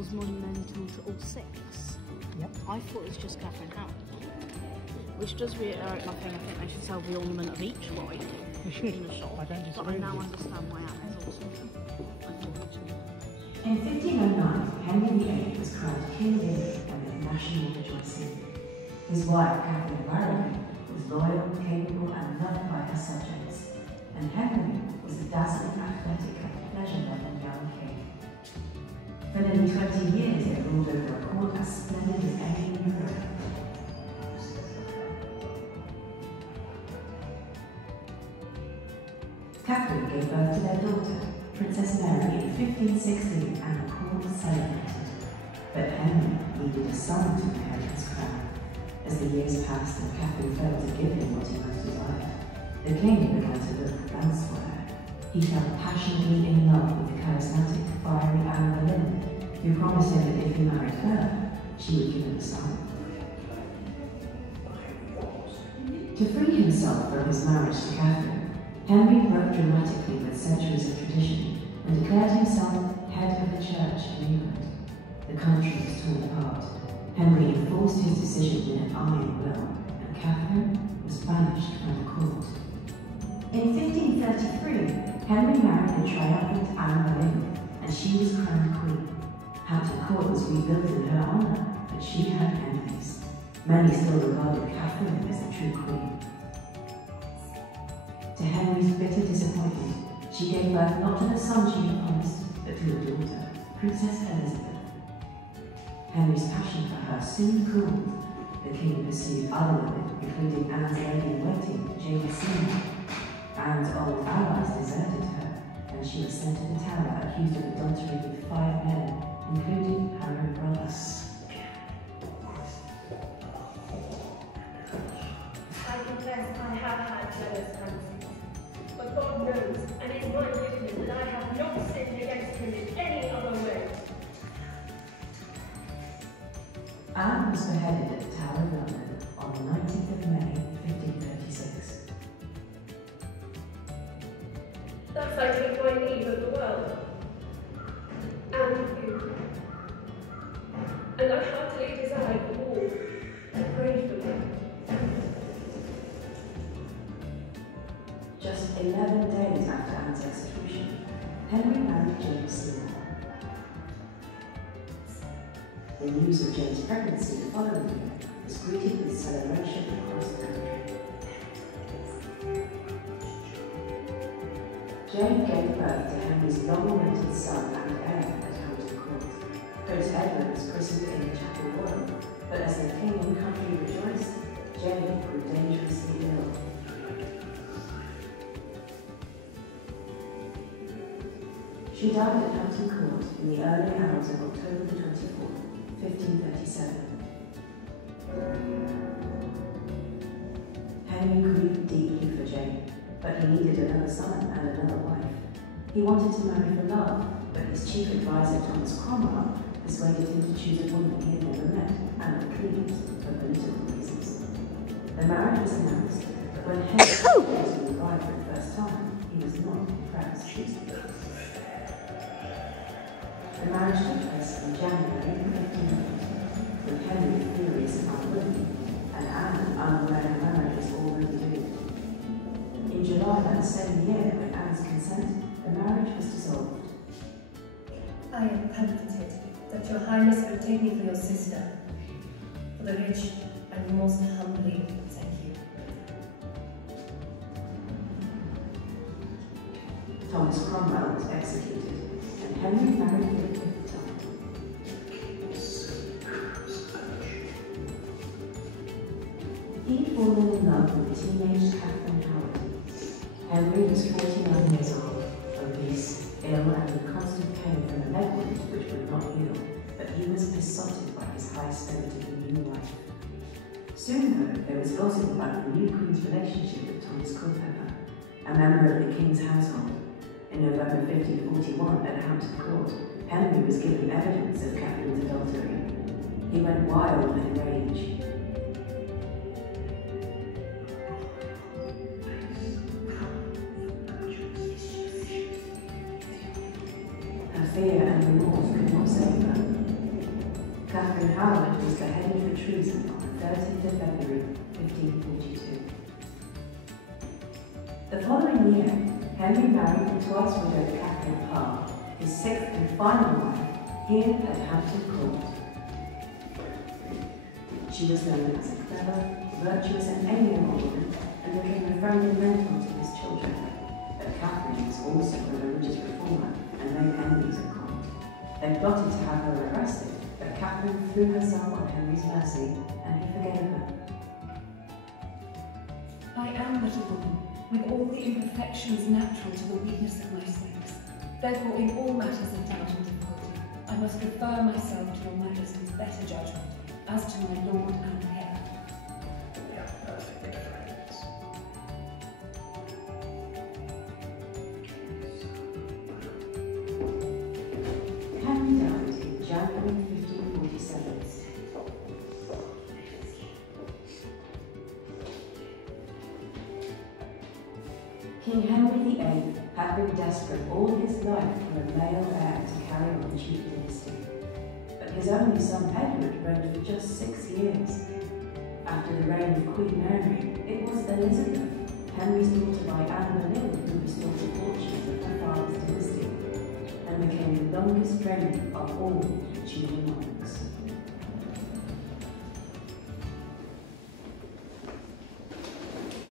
was monumental to all six. Yep. I thought it was just Catherine Howard, which does reiterate nothing. I think they should sell the ornament of each ride in the shop. I don't but disagree I now with you. understand why Anne is also. In 1509, Henry VIII was crowned King of England amid national rejoicing. His wife, Catherine of Aragon, was loyal, capable, and loved by her subjects, and Henry was a dazzling, athletic, and pleasure-loving young king. For nearly 20 years, it ruled over a court as splendid as any in Europe. Catherine gave birth to their daughter, Princess Mary, in 1516, and the court celebrated. But Henry needed a son to inherit his crown. As the years passed and Catherine failed to give him what he most desired, the king began to look elsewhere. He fell passionately in love with the charismatic, fiery Anne Boleyn, who promised him that if he married her, she would give him a son. To free himself from his marriage to Catherine, Henry broke dramatically with centuries of tradition and declared himself head of the church in England. The country was torn apart. Henry enforced his decision with an iron will, and Catherine was banished from the court. In 1533, Henry married the triumphant Anne Boleyn, and she was crowned queen. Hampton Court was rebuilt in her honour, but she had enemies. Many still regarded Catherine as the true queen. To Henry's bitter disappointment, she gave birth not to the son she had promised, but to a daughter, Princess Elizabeth. Henry's passion for her soon cooled. The king pursued other women, including Anne's lady-in-waiting, Jane Seymour. Anne's old allies deserted her, and she was sent to the Tower accused of adultery with 5 men, including her own brother. I confess I have had jealous fancies, but God knows, and is my witness, that I have not sinned against him in any other way. Anne was beheaded at the Tower of London on the 19th of May, 1536. Thus I take my leave of the world, and you, and I heartily desire you all to pray for me. Just 11 days after Anne's execution, Henry married Jane Seymour. The news of Jane's pregnancy the following year was greeted with celebration across the country. Jane gave birth to Henry's long-awaited son and heir at Hampton Court. Prince Edward was christened in the Chapel Royal, but as the king and country rejoiced, Jane grew dangerously ill. She died at Hampton Court in the early hours of October the 24th, 1537. Henry grieved deeply for Jane, but he needed another son and another wife. He wanted to marry for love, but his chief advisor, Thomas Cromwell, persuaded him to choose a woman he had never met and would cleave for political reasons. The marriage was announced, but when Henry was the bride for the first time, he was not impressed. The marriage took place in January 1590, with Henry furious and unwilling, and Anne unaware her marriage was already doomed. In July that same year, with Anne's consent, the marriage was dissolved. I am comforted that your Highness will take me for your sister. For the rich, I most humbly thank you. Thomas Cromwell was executed, and Henry married for the 5th time. He'd fallen in love with teenage Catherine Howard. Henry was 49 years old, obese, ill, and in constant pain from a leg wound which would not heal, but he was besotted by his high spirit of a new wife. Soon, though, there was gossip about the new queen's relationship with Thomas Culpeper, a member of the king's household. In November 1541, at Hampton Court, Henry was given evidence of Catherine's adultery. He went wild with rage. Her fear and remorse could not save her. treason on the 13th of February 1542. The following year, Henry married the twice widowed Catherine Parr, his sixth and final wife, here at Hampton Court. She was known as a clever, virtuous and amiable woman, and became a friendly mentor to his children. But Catherine was also a religious reformer and made enemies at court. They plotted to have her arrested, but Catherine threw herself on Henry's mercy, and he forgave her. I am but a woman, with all the imperfections natural to the weakness of my sex. Therefore, in all matters of doubt and difficulty, I must refer myself to your Majesty's better judgment, as to my lord and heir. We have perfect friends. Henry died in January 1547. King Henry VIII had been desperate all his life for a male heir to carry on the Tudor dynasty. But his only son Edward reigned for just 6 years. After the reign of Queen Mary, it was Elizabeth, Henry's daughter by Anne Boleyn, who restored the fortunes of her father's dynasty, and became the longest reigning of all Tudor monarchs.